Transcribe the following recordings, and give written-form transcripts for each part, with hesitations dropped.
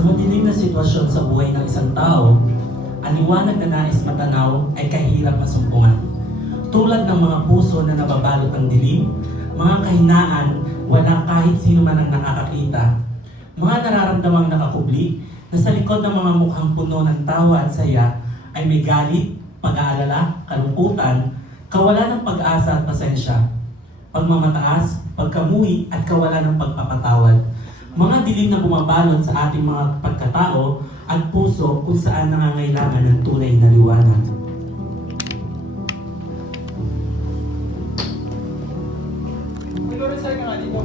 Sa madilim na sitwasyon sa buhay ng isang tao, ang liwanag na nais matanaw ay kahirap masumpungan. Tulad ng mga puso na nababalot ng dilim, mga kahinaan, wala kahit sino man ang nakakakita. Mga nararamdamang nakakubli na sa likod ng mga mukhang puno ng tawa at saya ay may galit, pag-aalala, kalungkutan, kawalan ng pag-asa at pasensya, pagmamataas, pagkamuhi at kawalan ng pagpapatawad. Mga dilim na bumabalot sa ating mga pagkatao at puso kung saan nangangailangan ng tunay na liwanag. Sir, ka nga dito.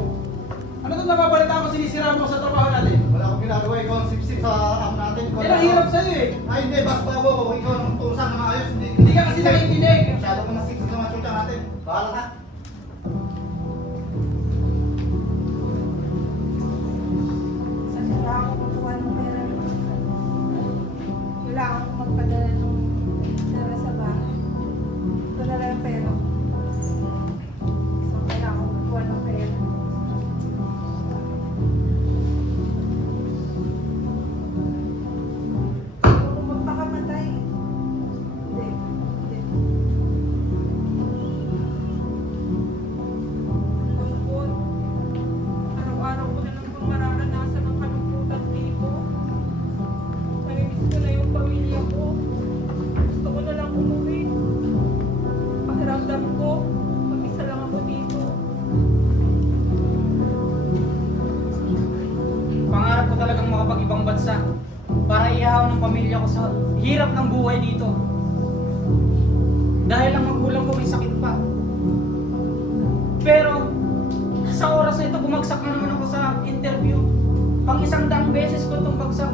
Ano ito nababalita ko sinisira mo sa trabaho natin? Wala akong ginagawa, ikaw ang sip-sip sa app natin. Eh, nahirap sa'yo eh. Ay, hindi, bas bago ko. Ikaw ang turusan ng maayos. Hindi ka kasi nakikinig. Masyado ka masip sa mga tsuta natin. Bahala ka. Saan wala akong kukuha ng pera? Wala akong magpadala ng pera sa bahay. Wala lang yung pera. Saan kaya akong kukuha ng pera? Ayaw ko magpakamatay. Hindi. Hindi. Lungkot. Araw-araw ko na lang pong mararanasan ang kalungkutan dito. Namimiss ko na yung pamilya ko. Gusto ko na lang umuwi. Pakiramdam ko, mag-isa lang ako dito. Pangarap ko talagang makapag-ibang bansa para ihaw ng pamilya ko sa hirap ng buhay dito. Dahil ang magulang ko may sakit pa. Pero sa oras na ito, bumagsak na naman ako sa interview. Pang 100 beses ko itong bagsak.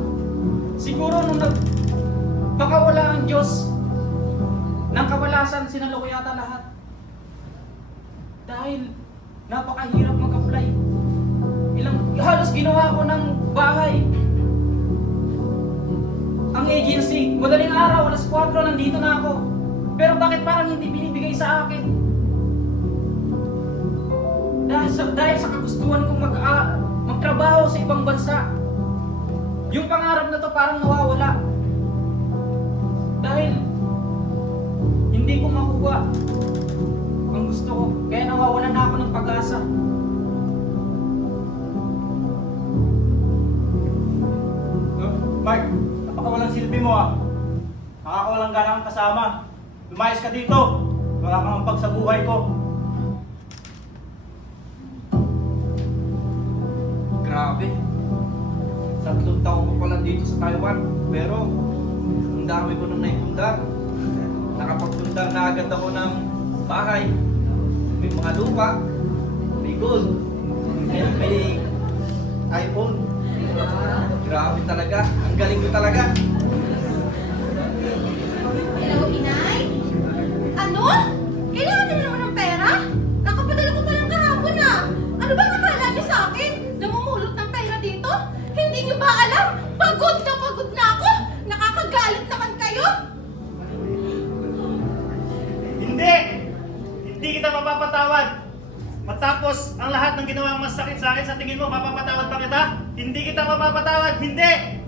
Siguro nung nagpakawala ang Diyos ng kabalasan, sinalo ko yata lahat. Dahil napakahirap mag-apply. Halos ginawa ko ng bahay. Ang agency, madaling araw, alas 4, nandito na ako. Pero bakit parang hindi binibigay sa akin? Dahil sa kagustuhan kong magtrabaho sa ibang bansa. Yung pangarap na to parang nawawala. Dahil hindi ko makuha ang gusto ko. Kaya nawawala na ako ng pag-asa. Mark, napakawalang silbi mo ah. Nakakawalang gana kang kasama. Lumayas ka dito. Wala kang ampag sa buhay ko. Grabe. 3 taon ko pa lang dito sa Taiwan. Pero, ang dami ko nang naipundar. Nakapagpundar na agad ako ng bahay. May mga lupa. May gold. And may iPhone. Grabe talaga. Ang galing ko talaga. Hello, Inay? Ano? Kailangan nila naman ng pera? Nakapadala ko pa lang kahapon ah. Ano ba akala niyo sa akin? Namumulot ng pera dito? Hindi niyo ba alam? Pagod na ako! Nakakagalit naman kayo! Hindi! Hindi kita mapapatawad. Matapos ang lahat ng ginawang masakit sa akin, sa tingin mo, mapapatawad ba kita? Hindi kita mapapatawad! Hindi!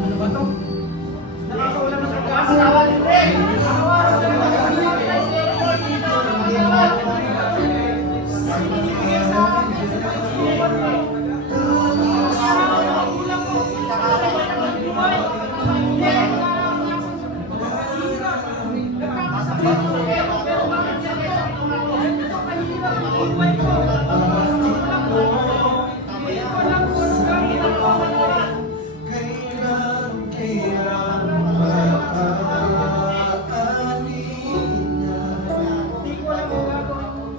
Ano ba to? Nakakawala ng pag-asa. Hindi! Araw-araw na lang ako sinibigay sa akin. Araw-araw ang ulam ko. Sabay na mag-buhay. Hindi! Nagkakasakit ko sa pera, pero bakit siya ito? Ito kahirap ang buhay ko. Hindi ko alam kung ano gagawin ang mga nila. Hindi ko alam kung gagawin ko.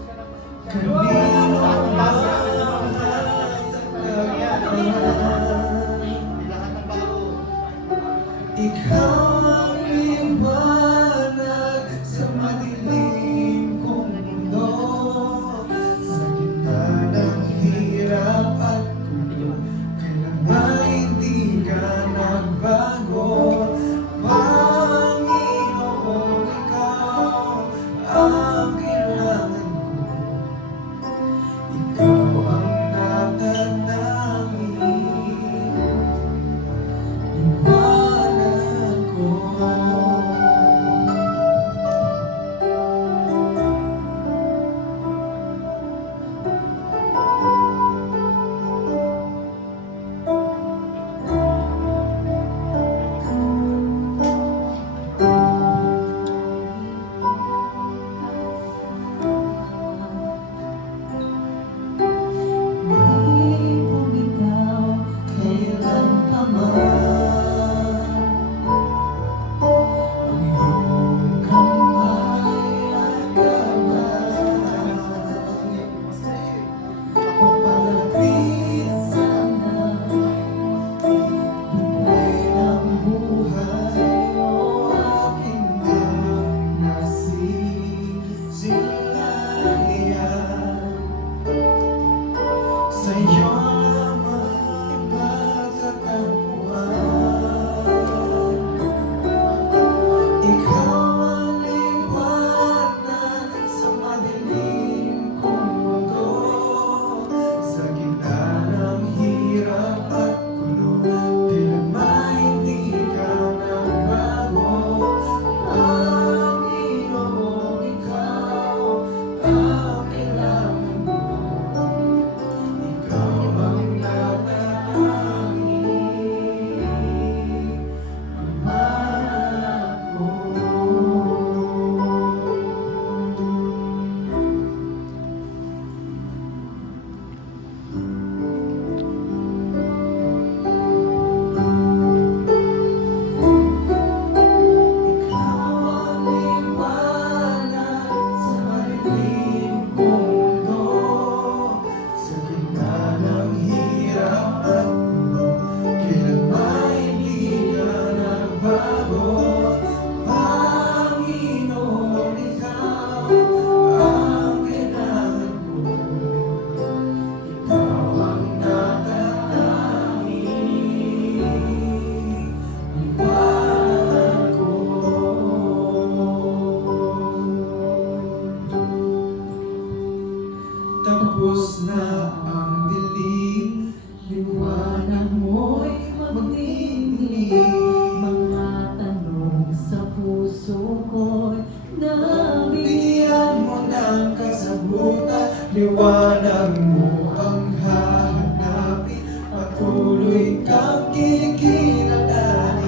Tapos na ang dilim, liwanag mo'y magdidilim. Mga tanong sa puso ko'y nabigyan. Bigyan mo ng kasagutan, liwanag mo ang hahanapin. Patuloy kang kikinalari.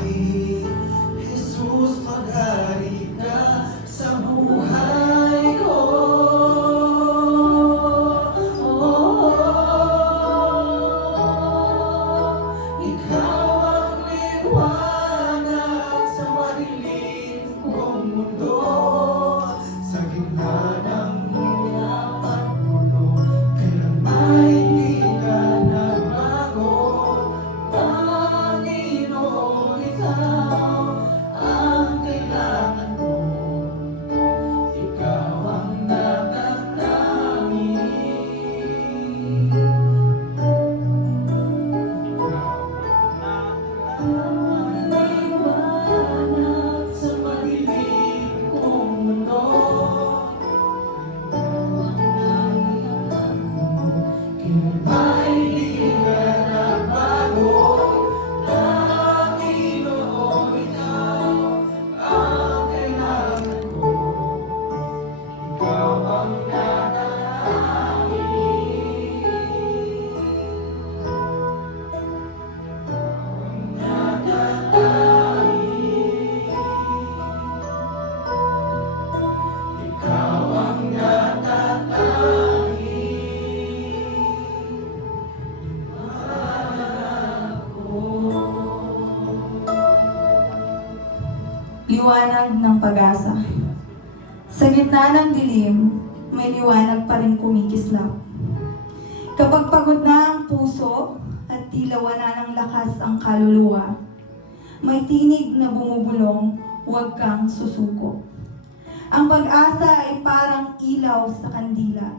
Jesus, maghari ka sa buhay ko. Ikaw ang liwanag sa madilim kong mundo. Sa gitna ng hirap at gulo, kailanman hindi ka nagbago. Panginoon, ikaw ang kailangan ko. Ikaw ang natatangin. Liwanag sa madilim kong mundo. Kailanman hindi ka nagbago. Panginoon, ikaw ang kailangan ko. Ikaw ang natatangin. Ikaw ang natatangin. Liwanag ng pag-asa. Sa gitna ng dilim, may liwanag pa rin kumikislap. Kapag pagod na ang puso at tila wala ng lakas ang kaluluwa, may tinig na bumubulong, huwag kang susuko. Ang pag-asa ay parang ilaw sa kandila,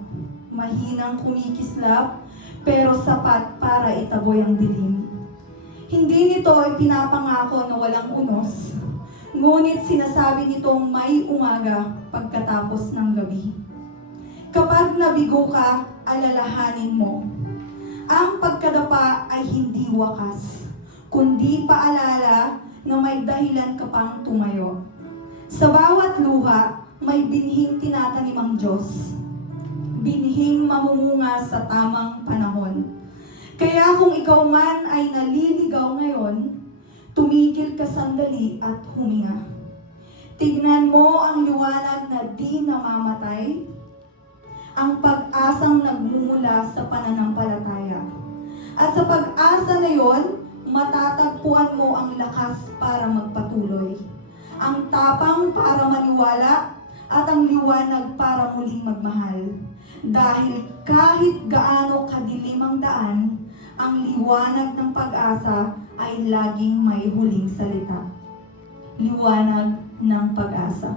mahinang kumikislap, pero sapat para itaboy ang dilim. Hindi nito ay pinapangako na walang unos, ngunit sinasabi nitong may umaga pagkatapos ng gabi. Kapag nabigo ka, alalahanin mo. Ang pagkadapa ay hindi wakas, kundi paalala na may dahilan ka pang tumayo. Sa bawat luha, may binhing tinatanim ang Diyos. Binhing mamumunga sa tamang panahon. Kaya kung ikaw man ay naliligaw ngayon, tumigil ka sandali at huminga. Tignan mo ang liwanag na di namamatay, ang pag-asang nagmumula sa pananampalataya. At sa pag-asa na yon, matatagpuan mo ang lakas para magpatuloy, ang tapang para maniwala, at ang liwanag para muling magmahal. Dahil kahit gaano kadilim ang daan, ang liwanag ng pag-asa ay laging may huling salita. Liwanag ng pag-asa.